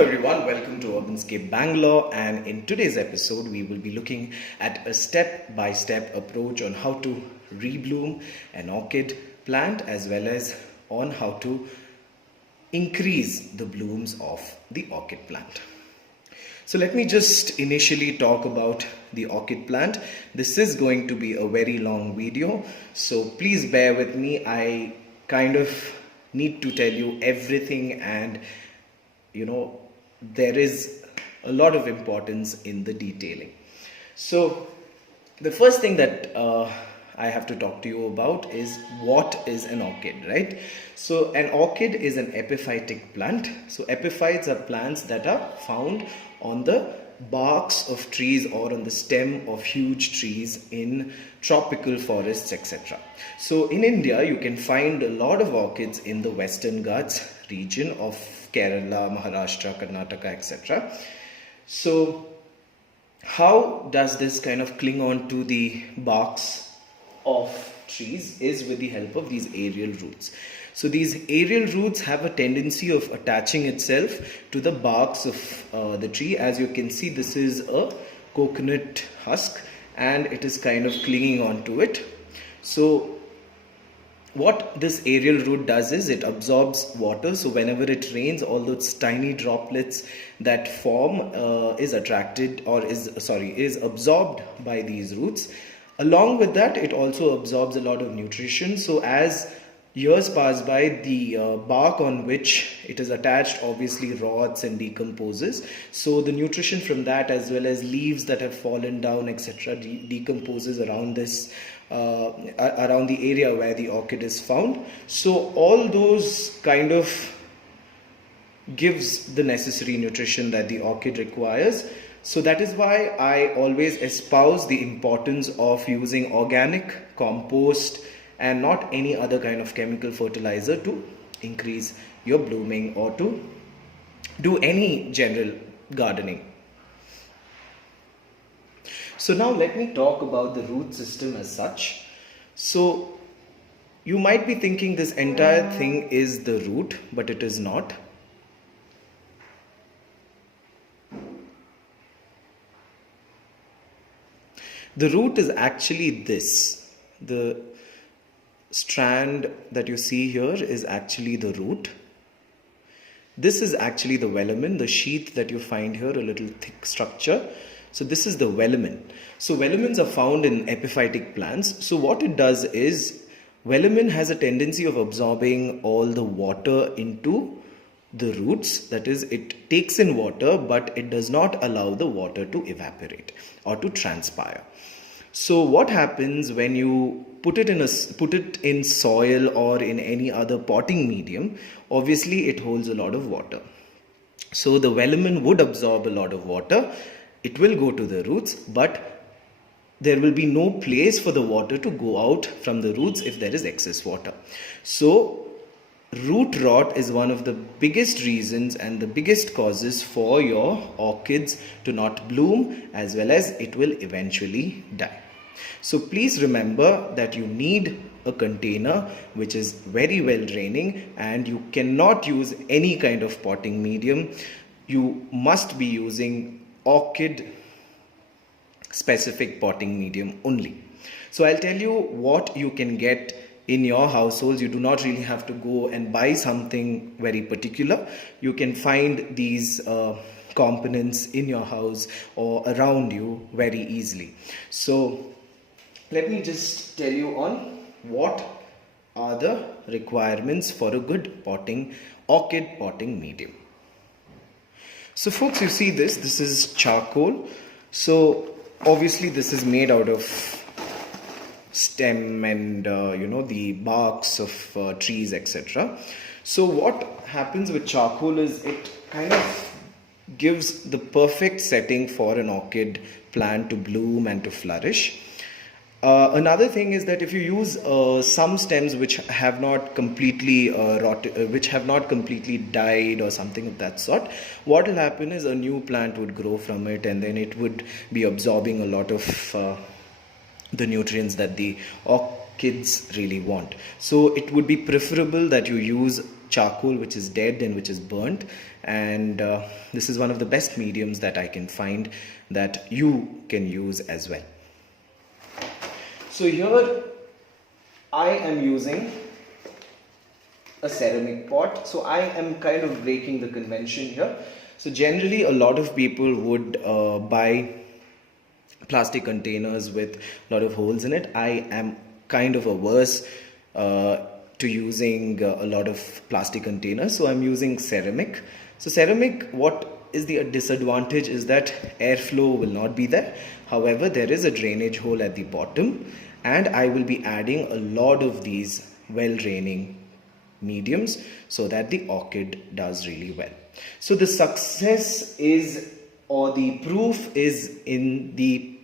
Hello everyone, welcome to Urbanscape Bangalore, and in today's episode we will be looking at a step-by-step approach on how to rebloom an orchid plant as well as on how to increase the blooms of the orchid plant. So let me just initially talk about the orchid plant. This is going to be a very long video, so please bear with me. I kind of need to tell you everything, and there is a lot of importance in the detailing. So the first thing that I have to talk to you about is what is an orchid, right? So an orchid is an epiphytic plant. So epiphytes are plants that are found on the barks of trees or on the stem of huge trees in tropical forests, etc. So in India, you can find a lot of orchids in the Western Ghats region of Kerala, Maharashtra, Karnataka, etc. So how does this kind of cling on to the barks of trees is with the help of these aerial roots. So these aerial roots have a tendency of attaching itself to the barks of the tree. As you can see, this is a coconut husk and it is kind of clinging onto it. So what this aerial root does is it absorbs water. So whenever it rains, all those tiny droplets that form is absorbed by these roots. Along with that, it also absorbs a lot of nutrition. So as years pass by, the bark on which it is attached obviously rots and decomposes. So the nutrition from that, as well as leaves that have fallen down, etc., decomposes around this around the area where the orchid is found. So all those kind of gives the necessary nutrition that the orchid requires. So that is why I always espouse the importance of using organic compost and not any other kind of chemical fertilizer to increase your blooming or to do any general gardening. So now let me talk about the root system as such. So you might be thinking this entire thing is the root, but it is not. The root is actually this. The strand that you see here is actually the root. This is actually the velamen, the sheath that you find here, a little thick structure. So this is the velamen. So velamens are found in epiphytic plants. So what it does is, velamen has a tendency of absorbing all the water into the roots. That is, it takes in water, but it does not allow the water to evaporate or to transpire. So what happens when you put it in soil or in any other potting medium? Obviously, it holds a lot of water. So the velamen would absorb a lot of water. It will go to the roots, but there will be no place for the water to go out from the roots if there is excess water. So root rot is one of the biggest reasons and the biggest causes for your orchids to not bloom, as well as it will eventually die. So please remember that you need a container which is very well draining, and you cannot use any kind of potting medium. You must be using orchid specific potting medium only. So I'll tell you what you can get in your households. You do not really have to go and buy something very particular. You can find these components in your house or around you very easily. So let me just tell you on what are the requirements for a good orchid potting medium. So folks, you see this is charcoal. So obviously this is made out of stem and the barks of trees, etc. So what happens with charcoal is it kind of gives the perfect setting for an orchid plant to bloom and to flourish. Another thing is that if you use some stems which have not completely which have not completely died or something of that sort, what will happen is a new plant would grow from it, and then it would be absorbing a lot of the nutrients that the orchids really want. So it would be preferable that you use charcoal which is dead and which is burnt, and this is one of the best mediums that I can find that you can use as well. So here I am using a ceramic pot, so I am kind of breaking the convention here. So generally a lot of people would buy plastic containers with a lot of holes in it. I am kind of averse to using a lot of plastic containers, so I'm using ceramic. So ceramic, what is the disadvantage is that airflow will not be there. However, there is a drainage hole at the bottom, and I will be adding a lot of these well draining mediums so that the orchid does really well. So the success is, or the proof is in the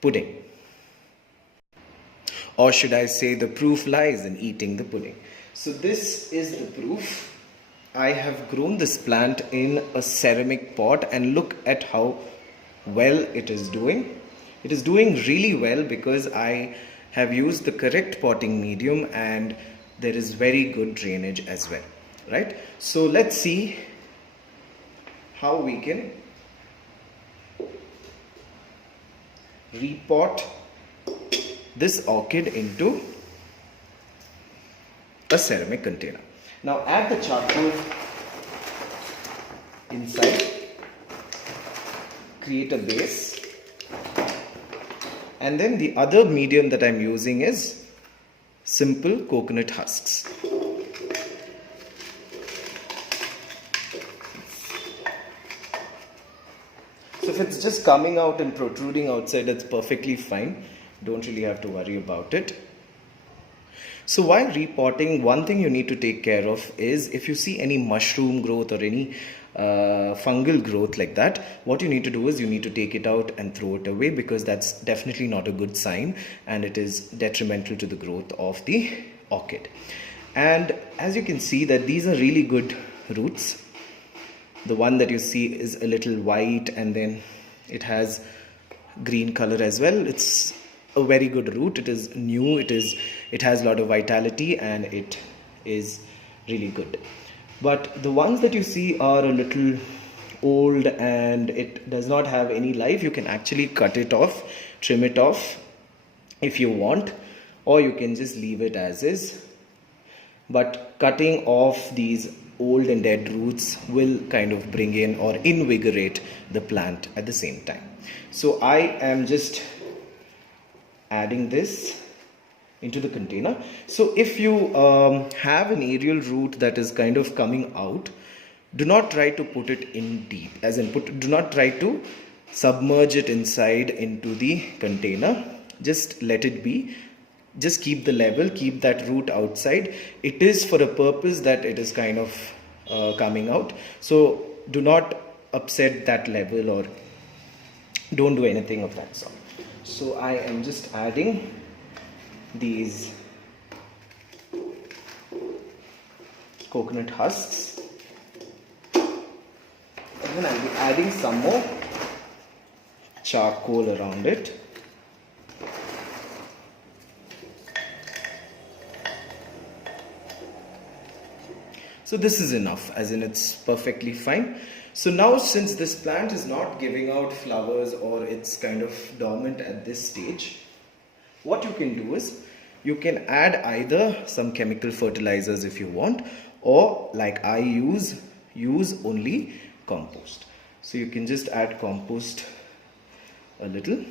pudding, or should I say the proof lies in eating the pudding. So this is the proof. I have grown this plant in a ceramic pot, and look at how well it is doing. It is doing really well because I have used the correct potting medium and there is very good drainage as well, right? So let's see how we can repot this orchid into a ceramic container. Now add the charcoal inside, create a base, and then the other medium that I'm using is simple coconut husks. So if it's just coming out and protruding outside, it's perfectly fine. Don't really have to worry about it. So while repotting, one thing you need to take care of is if you see any mushroom growth or any fungal growth like that, what you need to do is you need to take it out and throw it away, because that's definitely not a good sign and it is detrimental to the growth of the orchid. And as you can see that these are really good roots. The one that you see is a little white and then it has green color as well. It's a very good root. It is new, it has a lot of vitality and it is really good. But the ones that you see are a little old and it does not have any life. You can actually cut it off, trim it off if you want, or you can just leave it as is. But cutting off these old and dead roots will kind of bring in or invigorate the plant at the same time. So I am just adding this into the container. So if you have an aerial root that is kind of coming out, do not try to put it in deep, as in do not try to submerge it inside into the container. Just let it be. Just keep the level, keep that root outside. It is for a purpose that it is kind of coming out. So do not upset that level or don't do anything of that sort. So I am just adding these coconut husks, and then I'll be adding some more charcoal around it. So this is enough, as in it's perfectly fine. So now, since this plant is not giving out flowers or it's kind of dormant at this stage, what you can do is you can add either some chemical fertilizers if you want, or like I use only compost. So you can just add compost a little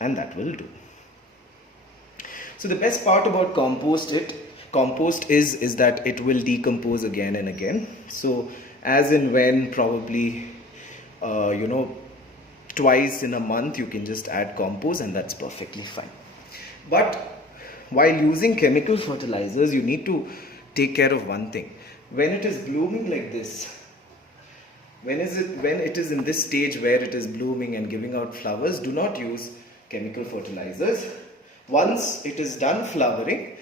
and that will do. So the best part about compost is that it will decompose again and again. So as in when probably twice in a month you can just add compost and that's perfectly fine. But while using chemical fertilizers, you need to take care of one thing. When it is blooming like this, when it is in this stage where it is blooming and giving out flowers, do not use chemical fertilizers. Once it is done flowering,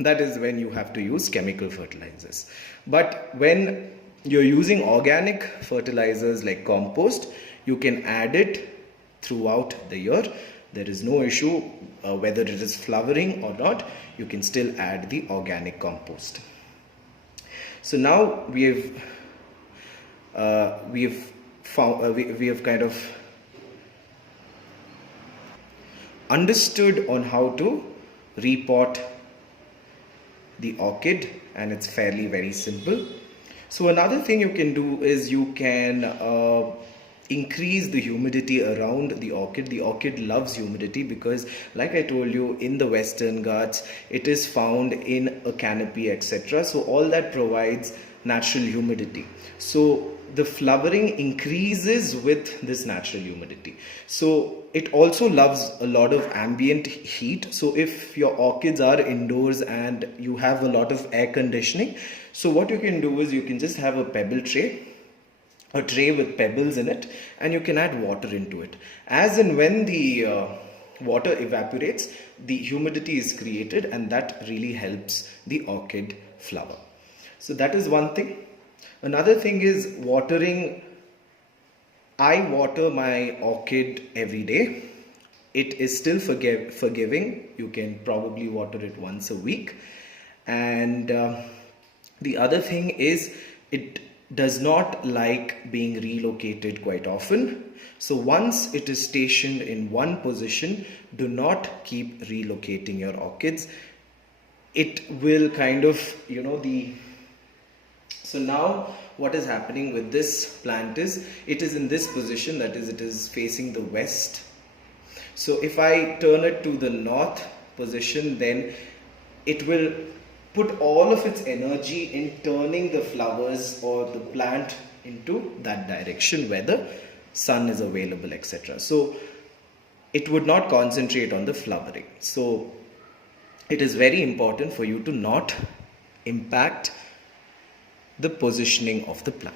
that is when you have to use chemical fertilizers. But when you're using organic fertilizers like compost, you can add it throughout the year. There is no issue whether it is flowering or not. You can still add the organic compost. So now we have found we have kind of understood on how to repot the orchid, and it's fairly very simple. So another thing you can do is you can increase the humidity around the orchid. The orchid loves humidity because, like I told you, in the Western Ghats it is found in a canopy, etc. So all that provides natural humidity. So the flowering increases with this natural humidity. So it also loves a lot of ambient heat. So if your orchids are indoors and you have a lot of air conditioning, so what you can do is you can just have a pebble tray, a tray with pebbles in it, and you can add water into it. As and when the water evaporates, the humidity is created, and that really helps the orchid flower. So that is one thing. Another thing is watering. I water my orchid every day. It is still forgiving. You can probably water it once a week. And the other thing is it does not like being relocated quite often. So once it is stationed in one position, do not keep relocating your orchids. It will kind of, so now what is happening with this plant is it is in this position, that is, it is facing the west. So if I turn it to the north position, then it will put all of its energy in turning the flowers or the plant into that direction where the sun is available, etc. So it would not concentrate on the flowering. So it is very important for you to not impact the positioning of the plant.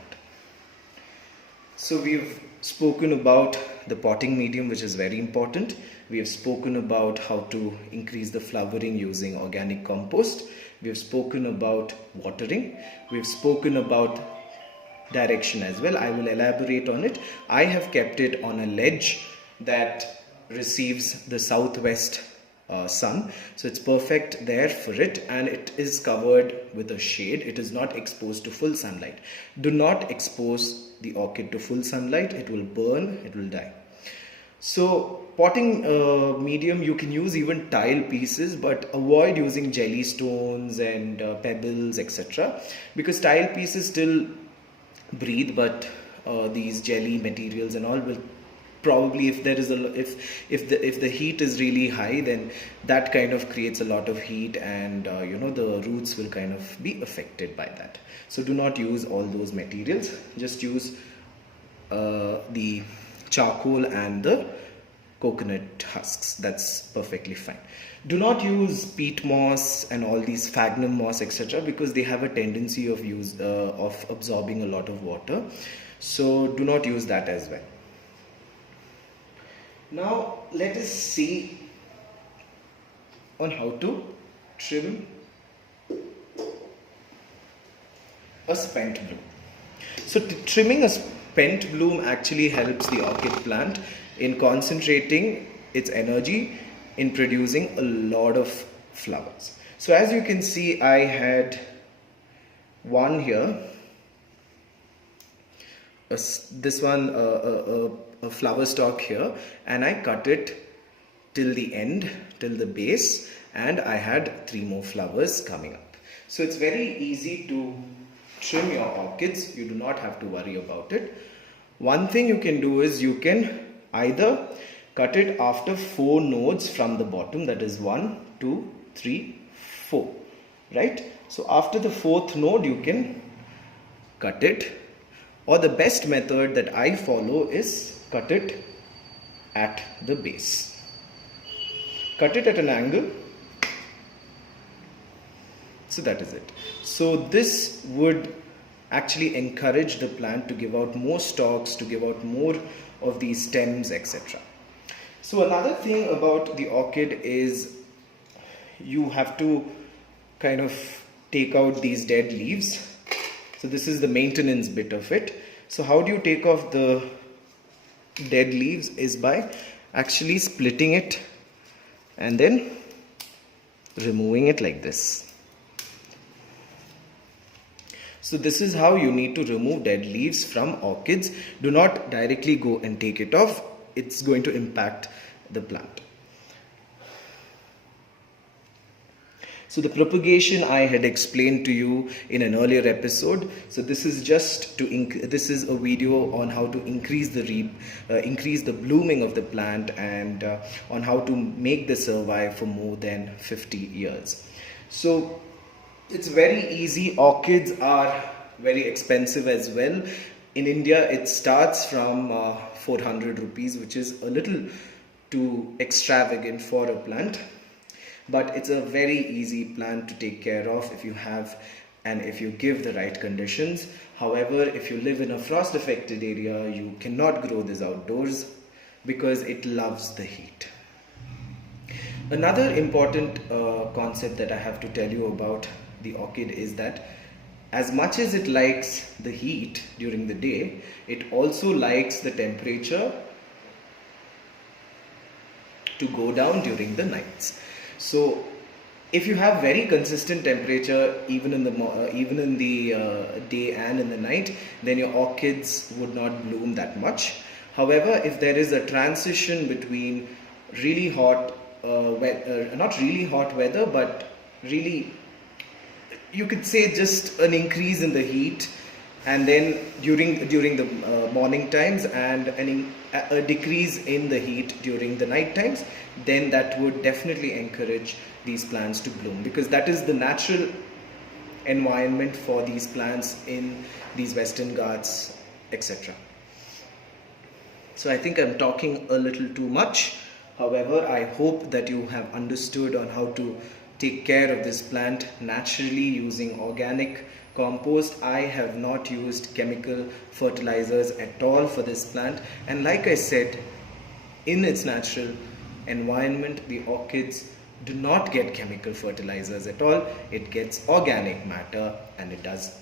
So we've spoken about the potting medium, which is very important. We have spoken about how to increase the flowering using organic compost. We have spoken about watering. We've spoken about direction as well. I will elaborate on it. I have kept it on a ledge that receives the southwest sun, so it's perfect there for it, and it is covered with a shade. It is not exposed to full sunlight. Do not expose the orchid to full sunlight. It will burn, it will die. So potting medium, you can use even tile pieces, but avoid using jelly stones and pebbles, etc., because tile pieces still breathe, but these jelly materials and all will probably, if there is if the heat is really high, then that kind of creates a lot of heat, and the roots will kind of be affected by that. So do not use all those materials. Just use the charcoal and the coconut husks. That's perfectly fine. Do not use peat moss and all these sphagnum moss, etc., because they have a tendency of absorbing a lot of water. So do not use that as well. Now let us see on how to trim a spent bloom. So trimming a spent bloom actually helps the orchid plant in concentrating its energy in producing a lot of flowers. So as you can see, I had one here, this one, a flower stalk here, and I cut it till the end, till the base, and I had 3 more flowers coming up. So it's very easy to trim your orchids. You do not have to worry about it. One thing you can do is you can either cut it after 4 nodes from the bottom, that is 1, 2, 3, 4, right? So after the 4th node you can cut it, or the best method that I follow is cut it at the base. Cut it at an angle. So that is it. So this would actually encourage the plant to give out more stalks, to give out more of these stems, etc. So another thing about the orchid is you have to kind of take out these dead leaves. So this is the maintenance bit of it. So how do you take off the dead leaves? Is by actually splitting it and then removing it like this. So this is how you need to remove dead leaves from orchids. Do not directly go and take it off. It's going to impact the plant. So the propagation I had explained to you in an earlier episode. So this is just to this is a video on how to increase the blooming of the plant, and on how to make the survive for more than 50 years. So it's very easy. Orchids are very expensive as well. In India, it starts from 400 rupees, which is a little too extravagant for a plant. But it's a very easy plant to take care of if you have and if you give the right conditions. However, if you live in a frost affected area, you cannot grow this outdoors because it loves the heat. Another important concept that I have to tell you about the orchid is that as much as it likes the heat during the day, it also likes the temperature to go down during the nights. So if you have very consistent temperature even in the day and in the night, then your orchids would not bloom that much. However, if there is a transition between really hot, not really hot weather, but really, you could say just an increase in the heat, and then during the morning times, and a decrease in the heat during the night times, then that would definitely encourage these plants to bloom, because that is the natural environment for these plants in these Western Ghats, etc. So I think I'm talking a little too much. However, I hope that you have understood on how to take care of this plant naturally using organic compost. I have not used chemical fertilizers at all for this plant, and like I said, in its natural environment, the orchids do not get chemical fertilizers at all. It gets organic matter, and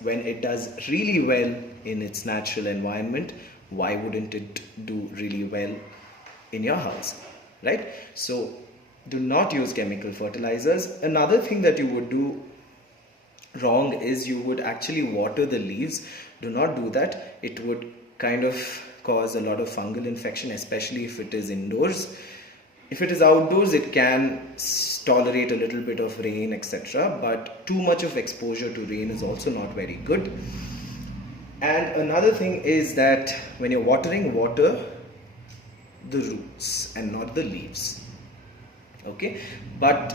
when it does really well in its natural environment, why wouldn't it do really well in your house, right? So do not use chemical fertilizers. Another thing that you would do wrong is you would actually water the leaves. Do not do that. It would kind of cause a lot of fungal infection, especially if it is indoors. If it is outdoors, it can tolerate a little bit of rain, etc. But too much of exposure to rain is also not very good. And another thing is that when you're watering, water the roots and not the leaves. Okay, but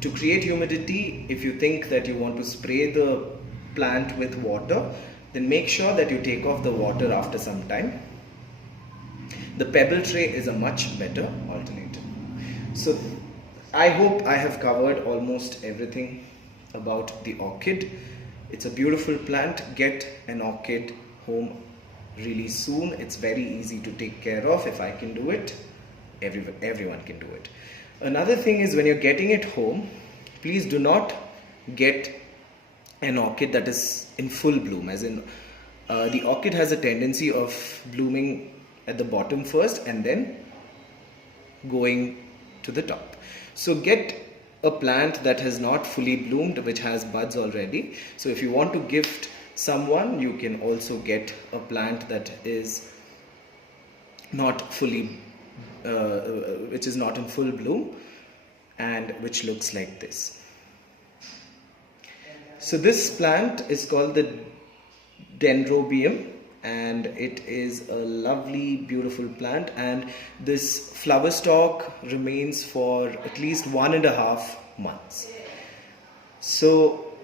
to create humidity, if you think that you want to spray the plant with water, then make sure that you take off the water after some time. The pebble tray is a much better alternative. So I hope I have covered almost everything about the orchid. It's a beautiful plant. Get an orchid home really soon. It's very easy to take care of. If I can do it, everyone can do it. Another thing is, when you're getting it home, please do not get an orchid that is in full bloom, as in the orchid has a tendency of blooming at the bottom first and then going to the top. So get a plant that has not fully bloomed, which has buds already. So if you want to gift someone, you can also get a plant that is not fully which is not in full bloom and which looks like this. So this plant is called the dendrobium, and it is a lovely, beautiful plant, and this flower stalk remains for at least 1.5 months. So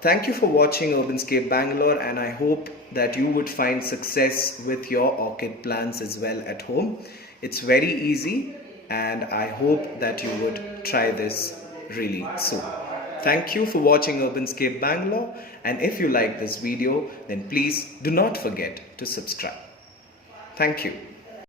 thank you for watching Urbanscape Bangalore, and I hope that you would find success with your orchid plants as well at home. It's very easy, and I hope that you would try this really soon. Thank you for watching Urbanscape Bangalore, and if you like this video, then please do not forget to subscribe. Thank you.